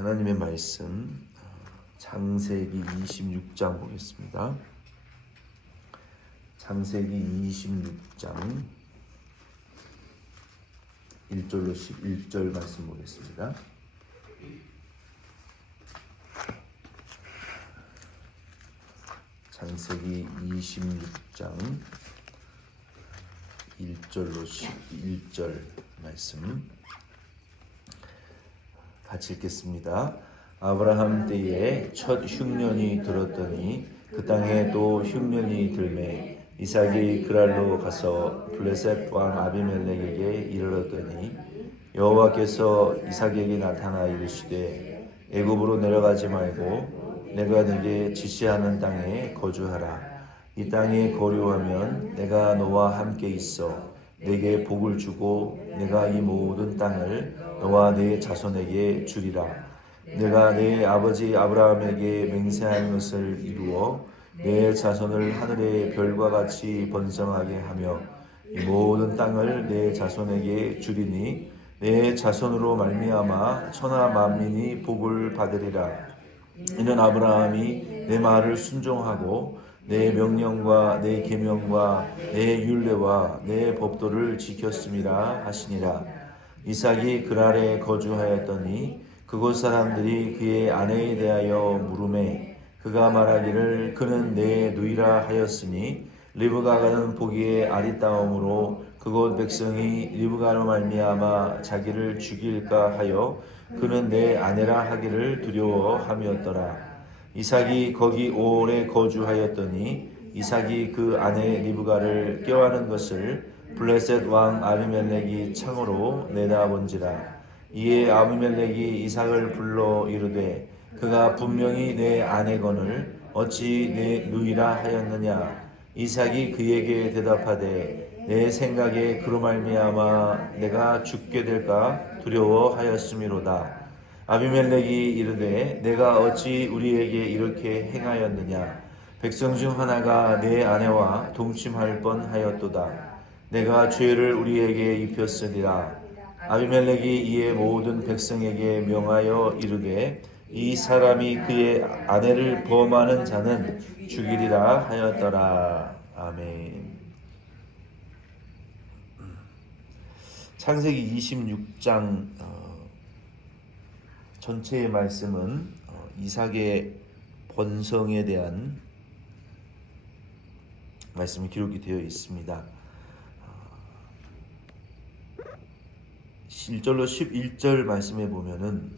하나님의 말씀 창세기 26장 보겠습니다. 창세기 26장 1절로 11절 말씀 보겠습니다. 창세기 26장 1절로 11절 말씀 같이 읽겠습니다. 아브라함 때에 첫 흉년이 들었더니 그 땅에 또 흉년이 들매 이삭이 그랄로 가서 블레셋 왕 아비멜렉에게 이르렀더니 여호와께서 이삭에게 나타나 이르시되 애굽으로 내려가지 말고 내가 네게 지시하는 땅에 거주하라. 이 땅에 거류하면 내가 너와 함께 있어 네게 복을 주고 내가 이 모든 땅을 너와 네 자손에게 주리라. 내가 네 아버지 아브라함에게 맹세한 것을 이루어 내 자손을 하늘의 별과 같이 번성하게 하며 이 모든 땅을 내 자손에게 주리니 내 자손으로 말미암아 천하 만민이 복을 받으리라. 이는 아브라함이 내 말을 순종하고 내 명령과 내 계명과 내 율례와 내 법도를 지켰음이라 하시니라. 이삭이 그랄에 거주하였더니 그곳 사람들이 그의 아내에 대하여 물으매 그가 말하기를 그는 내 누이라 하였으니 리브가는 보기에 아리따움으로 그곳 백성이 리브가로 말미암아 자기를 죽일까 하여 그는 내 아내라 하기를 두려워함이었더라. 이삭이 거기 오래 거주하였더니 이삭이 그 아내 리브가를 껴안은 것을 블레셋 왕 아비멜렉이 창으로 내다본지라. 이에 아비멜렉이 이삭을 불러 이르되 그가 분명히 내 아내거늘 어찌 내 누이라 하였느냐. 이삭이 그에게 대답하되 내 생각에 그로 말미암아 내가 죽게 될까 두려워하였음이로다. 아비멜렉이 이르되 내가 어찌 우리에게 이렇게 행하였느냐. 백성 중 하나가 내 아내와 동침할 뻔하였도다. 내가 죄를 우리에게 입혔으리라. 아비멜렉이 이에 모든 백성에게 명하여 이르되 이 사람이 그의 아내를 범하는 자는 죽이리라 하였더라. 아멘. 창세기 26장 전체의 말씀은 이삭의 번성에 대한 말씀이 기록이 되어 있습니다. 1절로 11절 말씀에 보면은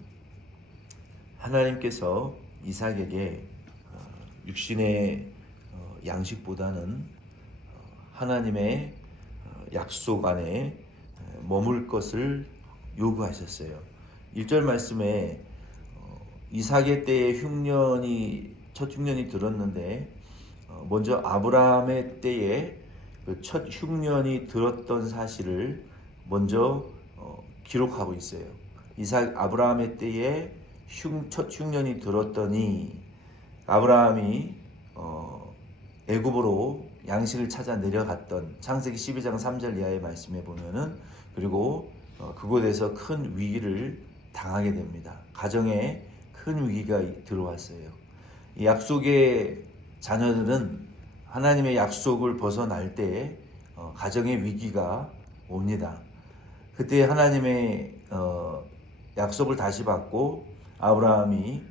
하나님께서 이삭에게 육신의 양식보다는 하나님의 약속 안에 머물 것을 요구하셨어요. 1절 말씀에 이삭의 때에 첫 흉년이 들었는데 먼저 아브라함의 때에 그 첫 흉년이 들었던 사실을 먼저 기록하고 있어요. 아브라함의 때에 첫 흉년이 들었더니 아브라함이 애굽으로 양식을 찾아 내려갔던 창세기 12장 3절 이하의 말씀에 보면은 그리고 그곳에서 큰 위기를 당하게 됩니다. 가정에 큰 위기가 들어왔어요. 이 약속의 자녀들은 하나님의 약속을 벗어날 때 가정의 위기가 옵니다. 그때 하나님의 약속을 다시 받고 아브라함이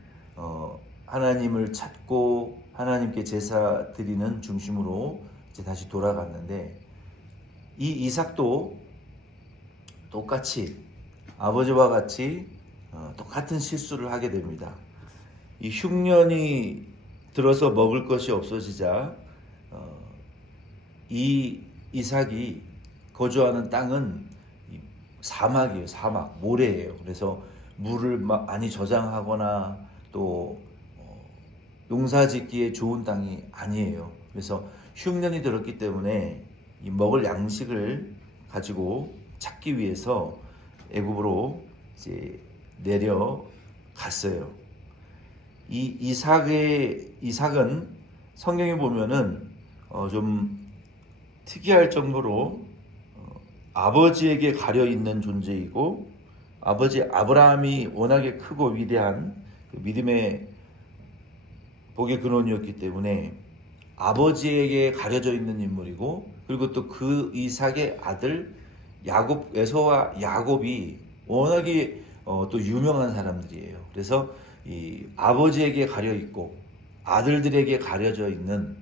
하나님을 찾고 하나님께 제사 드리는 중심으로 이제 다시 돌아갔는데 이 이삭도 똑같이 아버지와 같이 똑같은 실수를 하게 됩니다. 이 흉년이 들어서 먹을 것이 없어지자 이 이삭이 거주하는 땅은 사막이에요. 사막, 모래예요. 그래서 물을 많이 저장하거나 또 농사짓기에 좋은 땅이 아니에요. 그래서 흉년이 들었기 때문에 이 먹을 양식을 가지고 찾기 위해서 애굽으로 이제 내려갔어요. 이 이삭은 성경에 보면은 좀 특이할 정도로 아버지에게 가려 있는 존재이고 아버지 아브라함이 워낙에 크고 위대한 그 믿음의 복의 근원이었기 때문에 아버지에게 가려져 있는 인물이고, 그리고 또 그 이삭의 아들 야곱, 에서와 야곱이 워낙에 또 유명한 사람들이에요. 그래서 이 아버지에게 가려 있고 아들들에게 가려져 있는,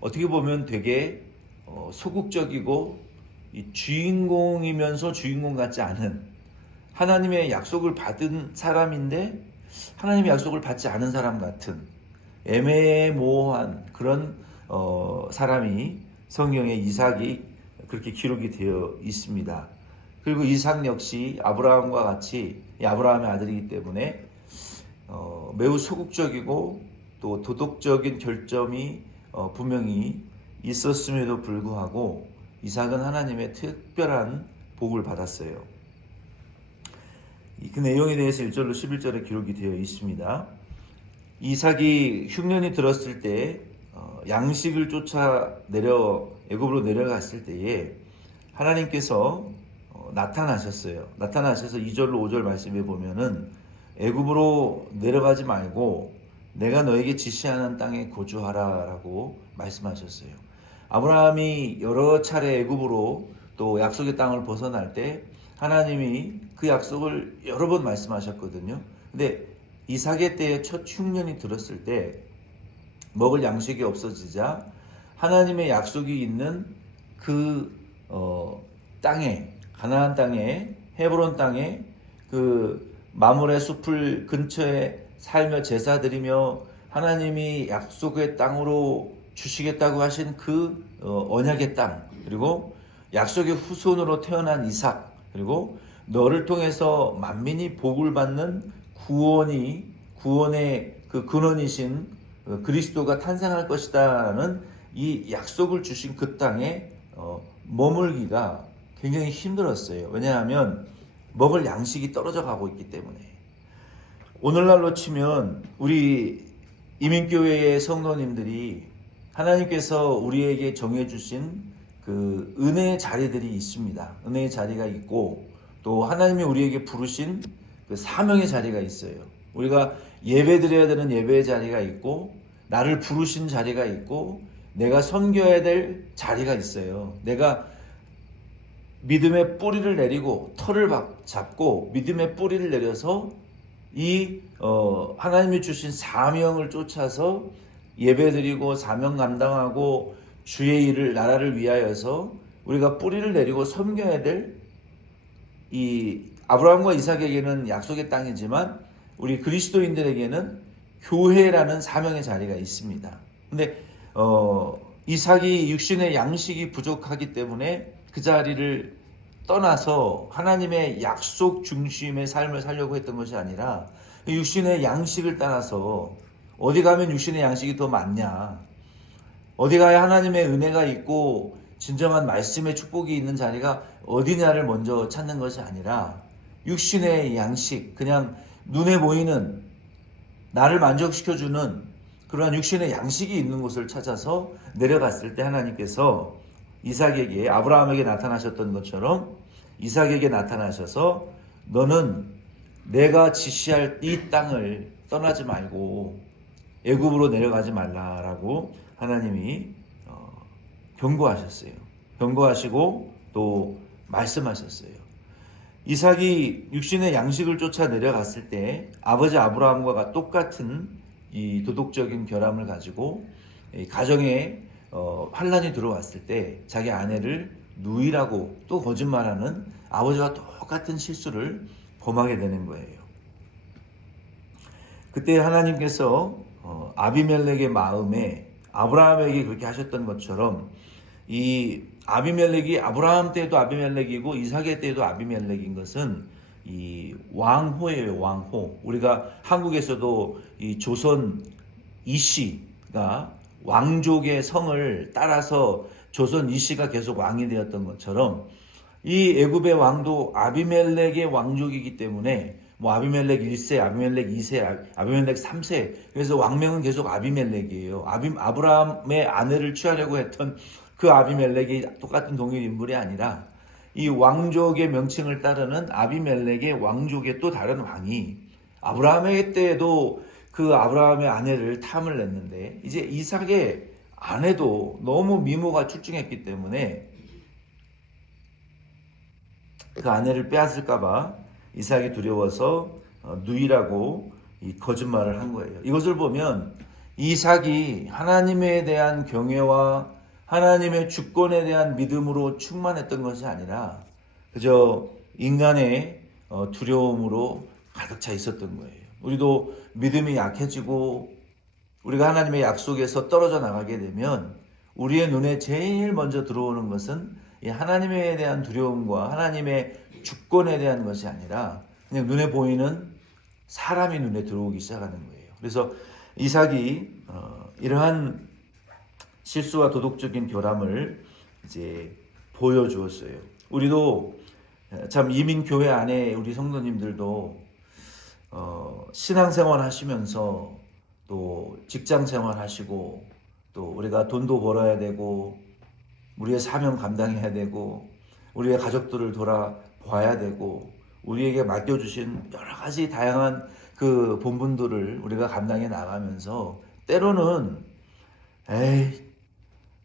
어떻게 보면 되게 소극적이고 이 주인공이면서 주인공 같지 않은, 하나님의 약속을 받은 사람인데 하나님의 약속을 받지 않은 사람 같은 애매모호한 그런 사람이 성경에 이삭이 그렇게 기록이 되어 있습니다. 그리고 이삭 역시 아브라함과 같이 아브라함의 아들이기 때문에 매우 소극적이고 또 도덕적인 결점이 분명히 있었음에도 불구하고 이삭은 하나님의 특별한 복을 받았어요. 그 내용에 대해서 1절로 11절에 기록이 되어 있습니다. 이삭이 흉년이 들었을 때 양식을 쫓아 애굽으로 내려갔을 때에 하나님께서 나타나셨어요. 나타나셔서 2절로 5절 말씀에 보면은 애굽으로 내려가지 말고 내가 너에게 지시하는 땅에 거주하라라고 말씀하셨어요. 아브라함이 여러 차례 애굽으로 또 약속의 땅을 벗어날 때 하나님이 그 약속을 여러 번 말씀하셨거든요. 근데 이삭의 때에 첫 흉년이 들었을 때 먹을 양식이 없어지자 하나님의 약속이 있는 그 땅에, 가나안 땅에, 헤브론 땅에 그 마므레 숲을 근처에 살며 제사 드리며 하나님이 약속의 땅으로 주시겠다고 하신 그 언약의 땅, 그리고 약속의 후손으로 태어난 이삭, 그리고 너를 통해서 만민이 복을 받는 구원의 그 근원이신 그리스도가 탄생할 것이다라는 이 약속을 주신 그 땅에 머물기가 굉장히 힘들었어요. 왜냐하면 먹을 양식이 떨어져 가고 있기 때문에. 오늘날로 치면 우리 이민교회의 성도님들이 하나님께서 우리에게 정해주신 그 은혜의 자리들이 있습니다. 은혜의 자리가 있고 또 하나님이 우리에게 부르신 그 사명의 자리가 있어요. 우리가 예배 드려야 되는 예배의 자리가 있고 나를 부르신 자리가 있고 내가 섬겨야 될 자리가 있어요. 내가 믿음의 뿌리를 내리고 털을 잡고 믿음의 뿌리를 내려서 이 하나님이 주신 사명을 쫓아서 예배드리고 사명 감당하고 주의 일을, 나라를 위하여서 우리가 뿌리를 내리고 섬겨야 될 이 아브라함과 이삭에게는 약속의 땅이지만 우리 그리스도인들에게는 교회라는 사명의 자리가 있습니다. 근데 이삭이 육신의 양식이 부족하기 때문에 그 자리를 떠나서 하나님의 약속 중심의 삶을 살려고 했던 것이 아니라 육신의 양식을 따라서, 어디 가면 육신의 양식이 더 많냐, 어디 가야 하나님의 은혜가 있고 진정한 말씀의 축복이 있는 자리가 어디냐를 먼저 찾는 것이 아니라 육신의 양식, 그냥 눈에 보이는 나를 만족시켜주는 그러한 육신의 양식이 있는 곳을 찾아서 내려갔을 때 하나님께서 이삭에게, 아브라함에게 나타나셨던 것처럼 이삭에게 나타나셔서 너는 내가 지시할 이 땅을 떠나지 말고 애굽으로 내려가지 말라라고 하나님이 경고하셨어요. 경고하시고 또 말씀하셨어요. 이삭이 육신의 양식을 쫓아 내려갔을 때 아버지 아브라함과 똑같은 이 도덕적인 결함을 가지고 가정에 환란이 들어왔을 때 자기 아내를 누이라고 또 거짓말하는 아버지와 똑같은 실수를 범하게 되는 거예요. 그때 하나님께서 아비멜렉의 마음에 아브라함에게 그렇게 하셨던 것처럼 이 아비멜렉이 아브라함 때도 아비멜렉이고 이삭의 때도 아비멜렉인 것은 이 왕호예요. 왕호. 우리가 한국에서도 이 조선 이씨가 왕족의 성을 따라서 조선 이씨가 계속 왕이 되었던 것처럼 이 애굽의 왕도 아비멜렉의 왕족이기 때문에 뭐 아비멜렉 1세, 아비멜렉 2세, 아비멜렉 3세, 그래서 왕명은 계속 아비멜렉이에요. 아브라함의 아내를 취하려고 했던 그 아비멜렉이 똑같은 동일 인물이 아니라 이 왕족의 명칭을 따르는 아비멜렉의 왕족의 또 다른 왕이 아브라함의 때에도 그 아브라함의 아내를 탐을 냈는데 이제 이삭의 아내도 너무 미모가 출중했기 때문에 그 아내를 빼앗을까봐 이삭이 두려워서 누이라고 이 거짓말을 한 거예요. 이것을 보면 이삭이 하나님에 대한 경외와 하나님의 주권에 대한 믿음으로 충만했던 것이 아니라 그저 인간의 두려움으로 가득 차 있었던 거예요. 우리도 믿음이 약해지고 우리가 하나님의 약속에서 떨어져 나가게 되면 우리의 눈에 제일 먼저 들어오는 것은 이 하나님에 대한 두려움과 하나님의 주권에 대한 것이 아니라 그냥 눈에 보이는 사람이 눈에 들어오기 시작하는 거예요. 그래서 이삭이 이러한 실수와 도덕적인 결함을 이제 보여주었어요. 우리도 참 이민교회 안에 우리 성도님들도 신앙생활 하시면서 또 직장생활 하시고 또 우리가 돈도 벌어야 되고 우리의 사명 감당해야 되고 우리의 가족들을 돌아봐야 되고 우리에게 맡겨주신 여러 가지 다양한 그 본분들을 우리가 감당해 나가면서 때로는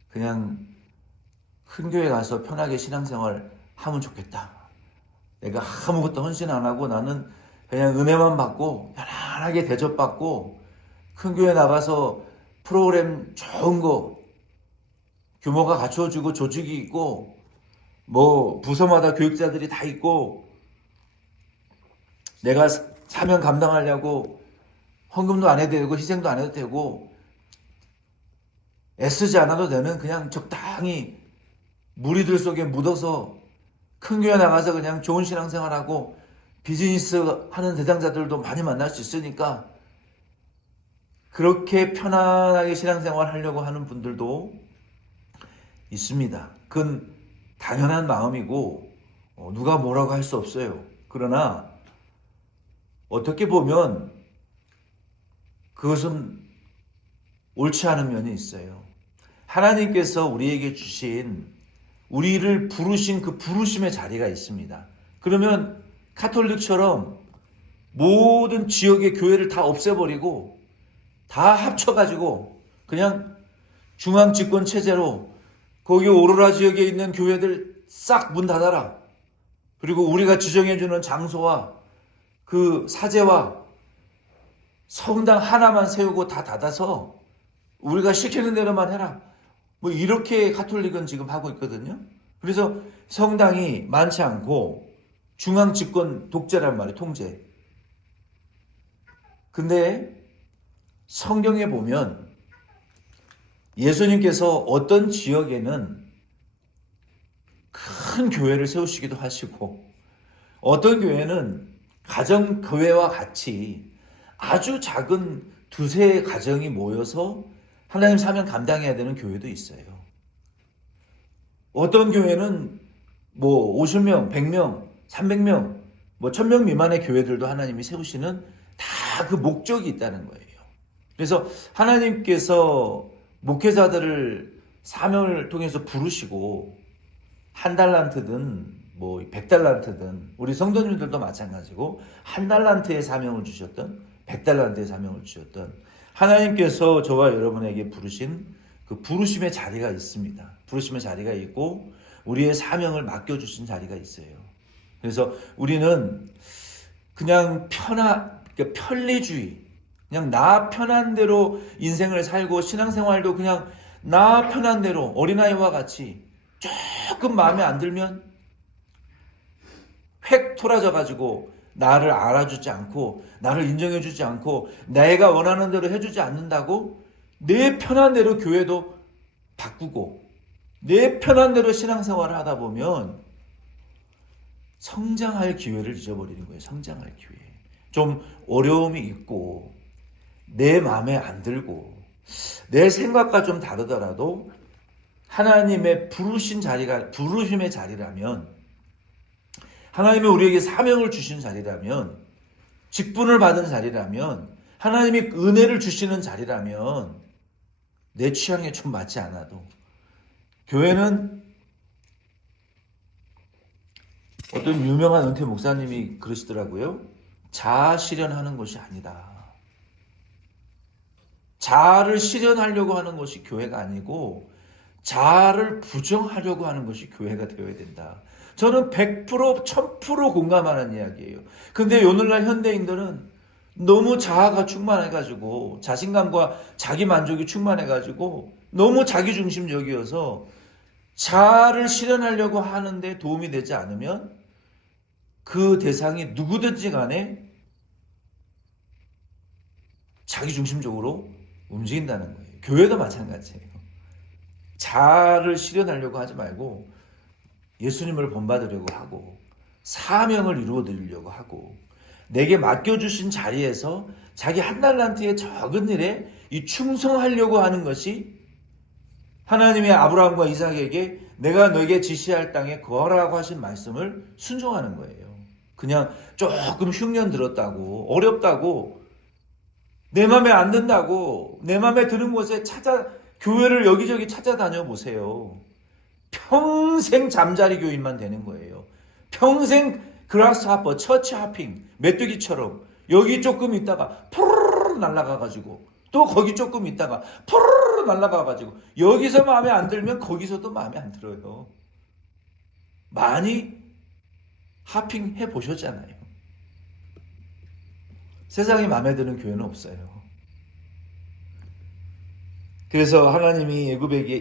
그냥 큰 교회 가서 편하게 신앙생활 하면 좋겠다. 내가 아무것도 헌신 안 하고 나는 그냥 은혜만 받고 편안하게 대접받고 큰 교회 나가서 프로그램 좋은 거 규모가 갖춰지고 조직이 있고 뭐 부서마다 교육자들이 다 있고 내가 사명 감당하려고 헌금도 안 해도 되고 희생도 안 해도 되고 애쓰지 않아도 되는 그냥 적당히 무리들 속에 묻어서 큰 교회 나가서 그냥 좋은 신앙생활하고 비즈니스 하는 대상자들도 많이 만날 수 있으니까 그렇게 편안하게 신앙생활 하려고 하는 분들도 있습니다. 그건 당연한 마음이고 누가 뭐라고 할 수 없어요. 그러나 어떻게 보면 그것은 옳지 않은 면이 있어요. 하나님께서 우리에게 주신 우리를 부르신 그 부르심의 자리가 있습니다. 그러면 카톨릭처럼 모든 지역의 교회를 다 없애버리고 다 합쳐가지고 그냥 중앙 집권 체제로 거기 오로라 지역에 있는 교회들 싹 문 닫아라. 그리고 우리가 지정해주는 장소와 그 사제와 성당 하나만 세우고 다 닫아서 우리가 시키는 대로만 해라. 뭐 이렇게 가톨릭은 지금 하고 있거든요. 그래서 성당이 많지 않고 중앙 집권 독재란 말이에요. 통제. 근데 성경에 보면 예수님께서 어떤 지역에는 큰 교회를 세우시기도 하시고 어떤 교회는 가정교회와 같이 아주 작은 두세 가정이 모여서 하나님 사명 감당해야 되는 교회도 있어요. 어떤 교회는 뭐 50명, 100명, 300명, 뭐 1000명 미만의 교회들도 하나님이 세우시는 다 그 목적이 있다는 거예요. 그래서 하나님께서 목회자들을 사명을 통해서 부르시고 한 달란트든 뭐 100달란트든 우리 성도님들도 마찬가지고 한 달란트의 사명을 주셨던 100달란트의 사명을 주셨던 하나님께서 저와 여러분에게 부르신 그 부르심의 자리가 있습니다. 부르심의 자리가 있고 우리의 사명을 맡겨주신 자리가 있어요. 그래서 우리는 그냥 편리주의, 그냥 나 편한 대로 인생을 살고 신앙생활도 그냥 나 편한 대로 어린아이와 같이 조금 마음에 안 들면 획 토라져가지고 나를 알아주지 않고 나를 인정해주지 않고 내가 원하는 대로 해주지 않는다고 내 편한 대로 교회도 바꾸고 내 편한 대로 신앙생활을 하다 보면 성장할 기회를 잊어버리는 거예요. 성장할 기회. 좀 어려움이 있고 내 마음에 안 들고 내 생각과 좀 다르더라도 하나님의 부르심의 자리라면 하나님이 우리에게 사명을 주신 자리라면 직분을 받은 자리라면 하나님이 은혜를 주시는 자리라면 내 취향에 좀 맞지 않아도 교회는 어떤 유명한 은퇴 목사님이 그러시더라고요. 자아 실현하는 것이 아니다. 자아를 실현하려고 하는 것이 교회가 아니고 자아를 부정하려고 하는 것이 교회가 되어야 된다. 저는 100% 1000% 공감하는 이야기예요. 근데 오늘날 현대인들은 너무 자아가 충만해가지고 자신감과 자기 만족이 충만해가지고 너무 자기중심적이어서 자아를 실현하려고 하는데 도움이 되지 않으면 그 대상이 누구든지 간에 자기중심적으로 움직인다는 거예요. 교회도 마찬가지예요. 자아를 실현하려고 하지 말고 예수님을 본받으려고 하고 사명을 이루어드리려고 하고 내게 맡겨주신 자리에서 자기 한 달란트의 적은 일에 이 충성하려고 하는 것이 하나님의 아브라함과 이삭에게 내가 너에게 지시할 땅에 거하라고 하신 말씀을 순종하는 거예요. 그냥 조금 흉년 들었다고 어렵다고 내 맘에 안 든다고 내 맘에 드는 곳에 교회를 여기저기 찾아다녀 보세요. 평생 잠자리 교인만 되는 거예요. 평생 그라스하퍼, 처치 하핑, 메뚜기처럼 여기 조금 있다가 푸르르 날아가가지고 또 거기 조금 있다가 푸르르 날아가가지고 여기서 마음에 안 들면 거기서도 마음에 안 들어요. 많이 하핑 해보셨잖아요. 세상에 마음에 드는 교회는 없어요. 그래서 하나님이 애굽에게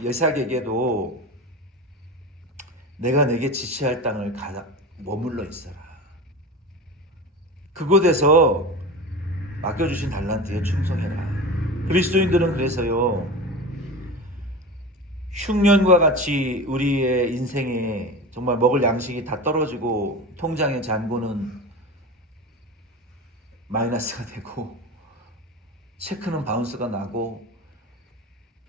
이삭에게도 내가 내게 지시할 땅을 머물러 있어라. 그곳에서 맡겨주신 달란트에 충성해라. 그리스도인들은 그래서요. 흉년과 같이 우리의 인생에 정말 먹을 양식이 다 떨어지고 통장의 잔고는 마이너스가 되고 체크는 바운스가 나고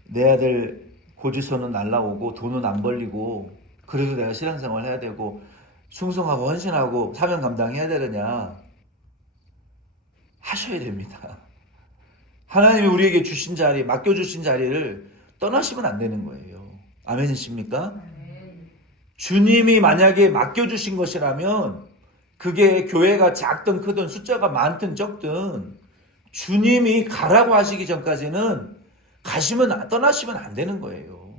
내야 될 고지서는 날라오고 돈은 안 벌리고 그래도 내가 신앙생활 해야 되고 충성하고 헌신하고 사명 감당해야 되느냐 하셔야 됩니다. 하나님이 우리에게 주신 자리, 맡겨주신 자리를 떠나시면 안 되는 거예요. 아멘이십니까? 주님이 만약에 맡겨주신 것이라면 그게 교회가 작든 크든 숫자가 많든 적든 주님이 가라고 하시기 전까지는 떠나시면 안 되는 거예요.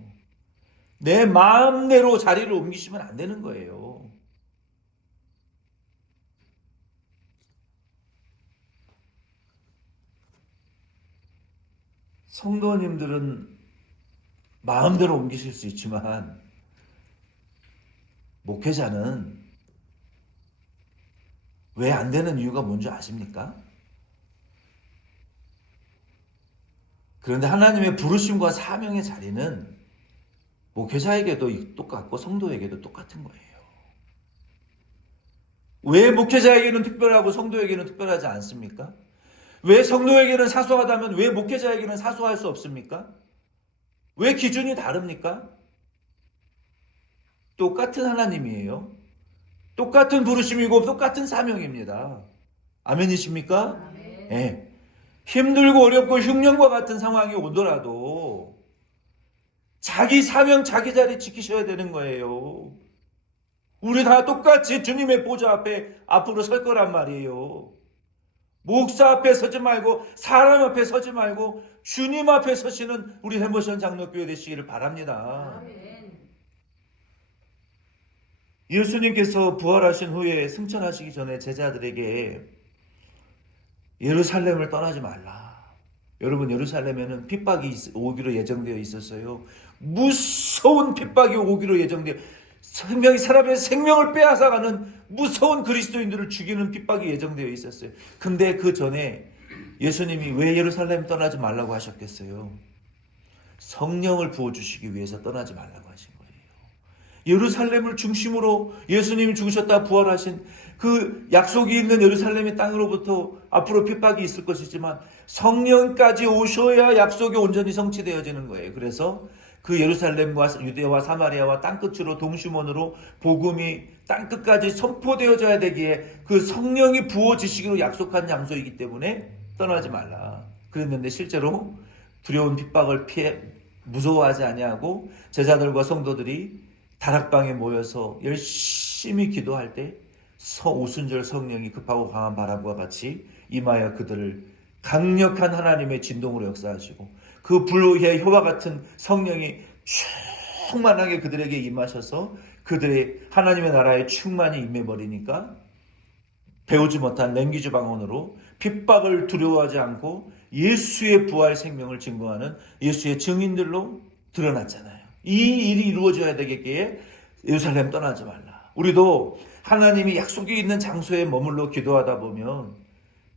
내 마음대로 자리를 옮기시면 안 되는 거예요. 성도님들은 마음대로 옮기실 수 있지만 목회자는 왜 안 되는 이유가 뭔지 아십니까? 그런데 하나님의 부르심과 사명의 자리는 목회자에게도 똑같고 성도에게도 똑같은 거예요. 왜 목회자에게는 특별하고 성도에게는 특별하지 않습니까? 왜 성도에게는 사소하다면 왜 목회자에게는 사소할 수 없습니까? 왜 기준이 다릅니까? 똑같은 하나님이에요. 똑같은 부르심이고 똑같은 사명입니다. 아멘이십니까? 예. 네. 힘들고 어렵고 흉년과 같은 상황이 오더라도 자기 사명, 자기 자리 지키셔야 되는 거예요. 우리 다 똑같이 주님의 보좌 앞으로 설 거란 말이에요. 목사 앞에 서지 말고 사람 앞에 서지 말고 주님 앞에 서시는 우리 햄버션 장로교회 되시기를 바랍니다. 예수님께서 부활하신 후에 승천하시기 전에 제자들에게 예루살렘을 떠나지 말라. 여러분 예루살렘에는 핍박이 오기로 예정되어 있었어요. 무서운 핍박이 오기로 예정되어 사람의 생명을 빼앗아가는 무서운 그리스도인들을 죽이는 핍박이 예정되어 있었어요. 근데 그 전에 예수님이 왜 예루살렘 떠나지 말라고 하셨겠어요? 성령을 부어주시기 위해서 떠나지 말라고 하신 거예요. 예루살렘을 중심으로 예수님이 죽으셨다 부활하신 그 약속이 있는 예루살렘의 땅으로부터 앞으로 핍박이 있을 것이지만 성령까지 오셔야 약속이 온전히 성취되어지는 거예요. 그래서 그 예루살렘과 유대와 사마리아와 땅끝으로 동심원으로 복음이 땅끝까지 선포되어져야 되기에 그 성령이 부어지시기로 약속한 장소이기 때문에 떠나지 말라. 그랬는데 실제로 두려운 핍박을 피해 무서워하지 아니하고 제자들과 성도들이 다락방에 모여서 열심히 심히 기도할 때 오순절 성령이 급하고 강한 바람과 같이 임하여 그들을 강력한 하나님의 진동으로 역사하시고 그 불의 혀와 같은 성령이 충만하게 그들에게 임하셔서 그들의 하나님의 나라의 충만이 임해버리니까 배우지 못한 랭귀지 방언으로 핍박을 두려워하지 않고 예수의 부활 생명을 증거하는 예수의 증인들로 드러났잖아요. 이 일이 이루어져야 되겠기에 예루살렘 떠나지 말라. 우리도 하나님이 약속이 있는 장소에 머물러 기도하다 보면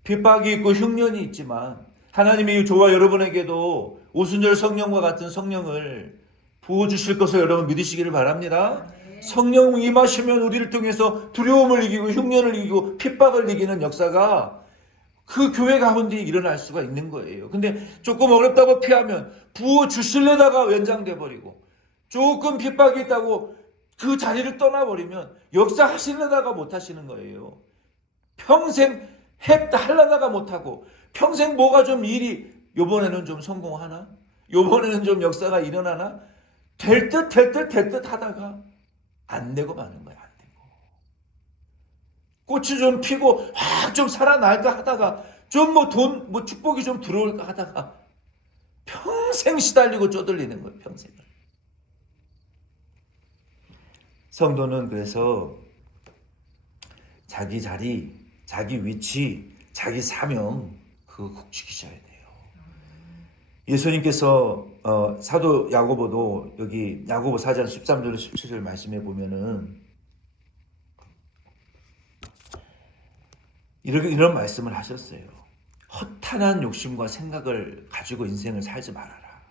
핍박이 있고 흉년이 있지만 하나님이 저와 여러분에게도 오순절 성령과 같은 성령을 부어주실 것을 여러분 믿으시기를 바랍니다. 성령 임하시면 우리를 통해서 두려움을 이기고 흉년을 이기고 핍박을 이기는 역사가 그 교회 가운데 일어날 수가 있는 거예요. 근데 조금 어렵다고 피하면 부어주실래다가 연장돼 버리고 조금 핍박이 있다고 그 자리를 떠나버리면 역사하시려다가 못하시는 거예요. 평생 하려다가 못하고 평생 뭐가 좀 일이 요번에는 좀 성공하나? 요번에는 좀 역사가 일어나나? 될 듯 하다가 안 되고 마는 거야. 안 되고. 꽃이 좀 피고 확 좀 살아날까 하다가 좀 축복이 좀 들어올까 하다가 평생 시달리고 쪼들리는 거예요. 평생을. 성도는 그래서 자기 자리, 자기 위치, 자기 사명 그거 꼭 지키셔야 돼요. 예수님께서 사도 야고보도 여기 야고보 4장 13절 17절 말씀해 보면은 이런 말씀을 하셨어요. 허탄한 욕심과 생각을 가지고 인생을 살지 말아라.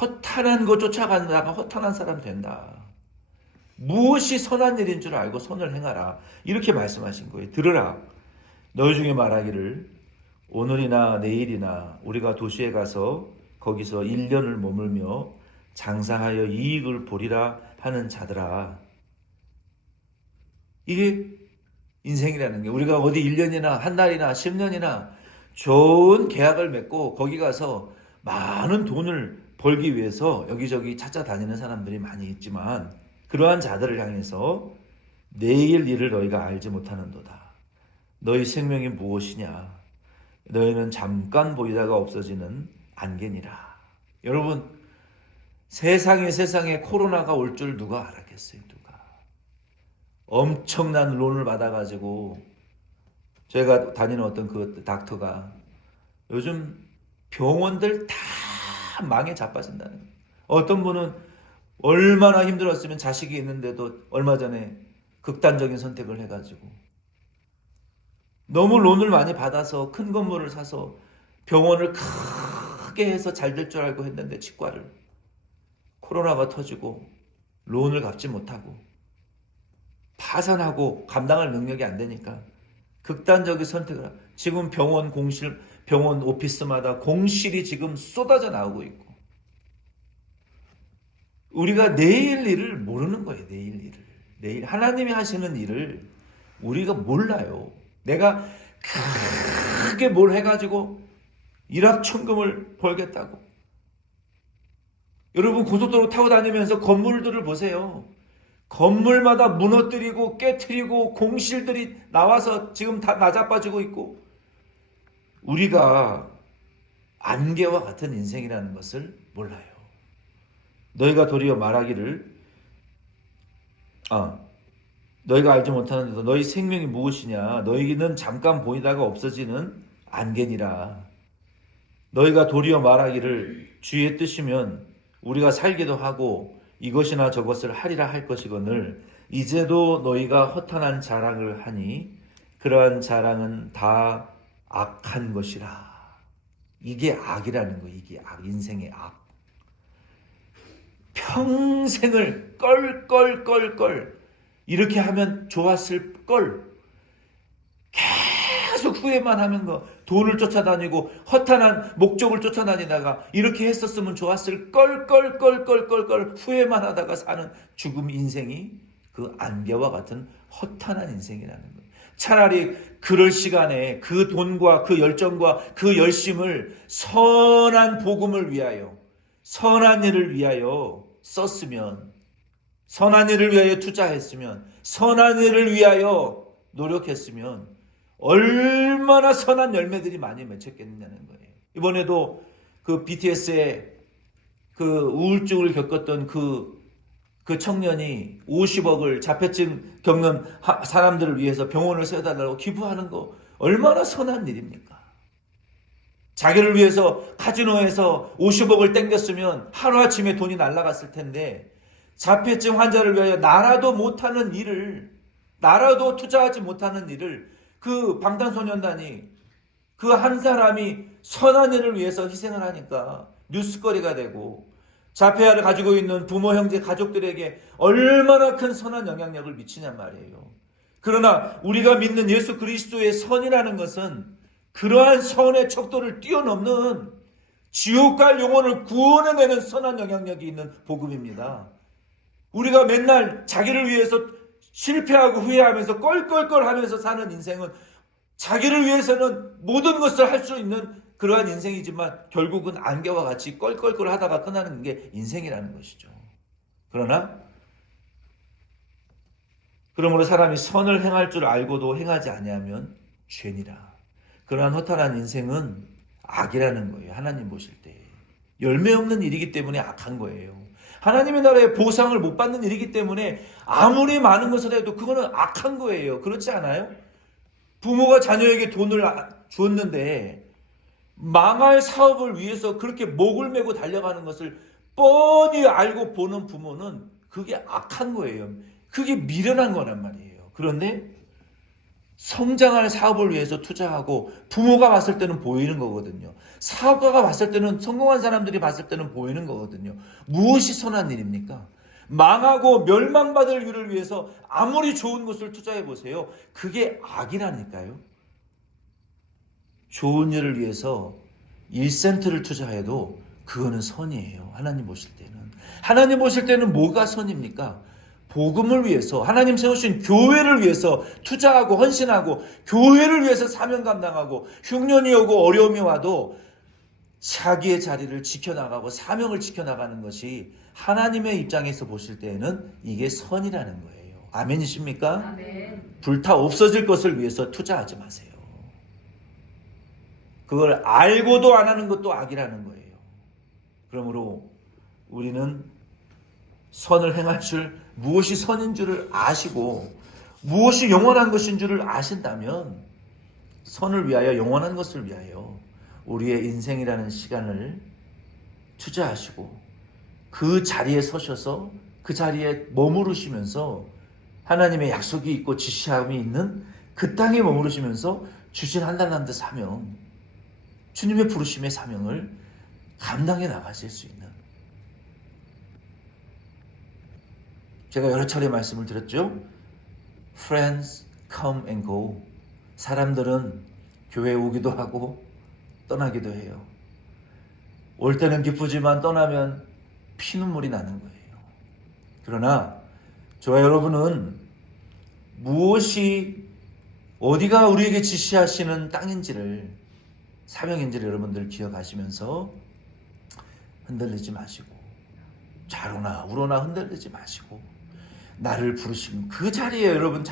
허탄한 거 쫓아간다가 허탄한 사람 된다. 무엇이 선한 일인 줄 알고 선을 행하라. 이렇게 말씀하신 거예요. 들으라. 너희 중에 말하기를 오늘이나 내일이나 우리가 도시에 가서 거기서 1년을 머물며 장사하여 이익을 보리라 하는 자들아. 이게 인생이라는 게 우리가 어디 1년이나 한 달이나 10년이나 좋은 계약을 맺고 거기 가서 많은 돈을 벌기 위해서 여기저기 찾아다니는 사람들이 많이 있지만 그러한 자들을 향해서 내일 일을 너희가 알지 못하는도다. 너희 생명이 무엇이냐? 너희는 잠깐 보이다가 없어지는 안개니라. 여러분, 세상에 코로나가 올 줄 누가 알았겠어요? 누가? 엄청난 론을 받아가지고 제가 다니는 어떤 그 닥터가 요즘 병원들 다 망에 자빠진다는 거예요. 어떤 분은 얼마나 힘들었으면 자식이 있는데도 얼마 전에 극단적인 선택을 해가지고 너무 론을 많이 받아서 큰 건물을 사서 병원을 크게 해서 잘 될 줄 알고 했는데 치과를 코로나가 터지고 론을 갚지 못하고 파산하고 감당할 능력이 안 되니까 극단적인 선택을 하고 지금 병원 공실, 병원 오피스마다 공실이 지금 쏟아져 나오고 있고 우리가 내일 일을 모르는 거예요. 내일 일을. 내일 하나님이 하시는 일을 우리가 몰라요. 내가 크게 뭘 해가지고 일확천금을 벌겠다고. 여러분 고속도로 타고 다니면서 건물들을 보세요. 건물마다 무너뜨리고 깨트리고 공실들이 나와서 지금 다 나자빠지고 있고 우리가 안개와 같은 인생이라는 것을 몰라요. 너희가 도리어 말하기를 너희가 알지 못하는데도 너희 생명이 무엇이냐? 너희는 잠깐 보이다가 없어지는 안개니라. 너희가 도리어 말하기를 주의 뜻이면 우리가 살기도 하고 이것이나 저것을 하리라 할 것이거늘 이제도 너희가 허탄한 자랑을 하니 그러한 자랑은 다 악한 것이라. 이게 악이라는 거예요. 이게 악, 인생의 악. 평생을 껄 이렇게 하면 좋았을 걸 계속 후회만 하는 거 돈을 쫓아다니고 허탄한 목적을 쫓아다니다가 이렇게 했었으면 좋았을 걸 후회만 하다가 사는 죽음 인생이 그 안개와 같은 허탄한 인생이라는 거예요. 차라리 그럴 시간에 그 돈과 그 열정과 그 열심을 선한 복음을 위하여 선한 일을 위하여 썼으면 선한 일을 위하여 투자했으면 선한 일을 위하여 노력했으면 얼마나 선한 열매들이 많이 맺혔겠느냐는 거예요. 이번에도 그 BTS의 그 우울증을 겪었던 그 청년이 50억을 자폐증 겪는 사람들을 위해서 병원을 세워달라고 기부하는 거 얼마나 선한 일입니까? 자기를 위해서 카지노에서 50억을 땡겼으면 하루아침에 돈이 날아갔을 텐데 자폐증 환자를 위하여 나라도 못하는 일을, 나라도 투자하지 못하는 일을 그 방탄소년단이 그 한 사람이 선한 일을 위해서 희생을 하니까 뉴스거리가 되고 자폐아를 가지고 있는 부모, 형제, 가족들에게 얼마나 큰 선한 영향력을 미치냔 말이에요. 그러나 우리가 믿는 예수 그리스도의 선이라는 것은 그러한 선의 척도를 뛰어넘는 지옥 갈 영혼을 구원해내는 선한 영향력이 있는 복음입니다. 우리가 맨날 자기를 위해서 실패하고 후회하면서 껄껄껄 하면서 사는 인생은 자기를 위해서는 모든 것을 할 수 있는 그러한 인생이지만 결국은 안개와 같이 껄껄껄 하다가 끝나는 게 인생이라는 것이죠. 그러므로 사람이 선을 행할 줄 알고도 행하지 아니하면 죄니라. 그러한 허탄한 인생은 악이라는 거예요. 하나님 보실 때. 열매 없는 일이기 때문에 악한 거예요. 하나님의 나라의 보상을 못 받는 일이기 때문에 아무리 많은 것을 해도 그거는 악한 거예요. 그렇지 않아요? 부모가 자녀에게 돈을 주었는데 망할 사업을 위해서 그렇게 목을 메고 달려가는 것을 뻔히 알고 보는 부모는 그게 악한 거예요. 그게 미련한 거란 말이에요. 그런데 성장할 사업을 위해서 투자하고 부모가 봤을 때는 보이는 거거든요. 사업가가 봤을 때는, 성공한 사람들이 봤을 때는 보이는 거거든요. 무엇이 선한 일입니까? 망하고 멸망받을 일을 위해서 아무리 좋은 것을 투자해 보세요. 그게 악이라니까요. 좋은 일을 위해서 1센트를 투자해도 그거는 선이에요. 하나님 보실 때는. 하나님 보실 때는 뭐가 선입니까? 복음을 위해서, 하나님 세우신 교회를 위해서 투자하고 헌신하고 교회를 위해서 사명 감당하고 흉년이 오고 어려움이 와도 자기의 자리를 지켜나가고 사명을 지켜나가는 것이 하나님의 입장에서 보실 때에는 이게 선이라는 거예요. 아멘이십니까? 아멘. 불타 없어질 것을 위해서 투자하지 마세요. 그걸 알고도 안 하는 것도 악이라는 거예요. 그러므로 우리는 선을 행할 줄, 무엇이 선인 줄을 아시고 무엇이 영원한 것인 줄을 아신다면 선을 위하여, 영원한 것을 위하여 우리의 인생이라는 시간을 투자하시고 그 자리에 서셔서 그 자리에 머무르시면서 하나님의 약속이 있고 지시함이 있는 그 땅에 머무르시면서 주신 한달란트 사명, 주님의 부르심의 사명을 감당해 나가실 수 있는, 제가 여러 차례 말씀을 드렸죠. Friends come and go. 사람들은 교회에 오기도 하고 떠나기도 해요. 올 때는 기쁘지만 떠나면 피눈물이 나는 거예요. 그러나 저와 여러분은 무엇이, 어디가 우리에게 지시하시는 땅인지를, 사명인지를 여러분들 기억하시면서 흔들리지 마시고, 좌로나 우로나 흔들리지 마시고, 나를 부르신 그 자리에 여러분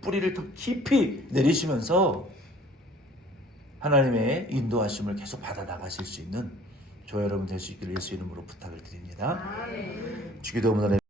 뿌리를 더 깊이 내리시면서 하나님의 인도하심을 계속 받아 나가실 수 있는 저 여러분 될 수 있기를 예수 이름으로 부탁을 드립니다. 아멘. 주기도문에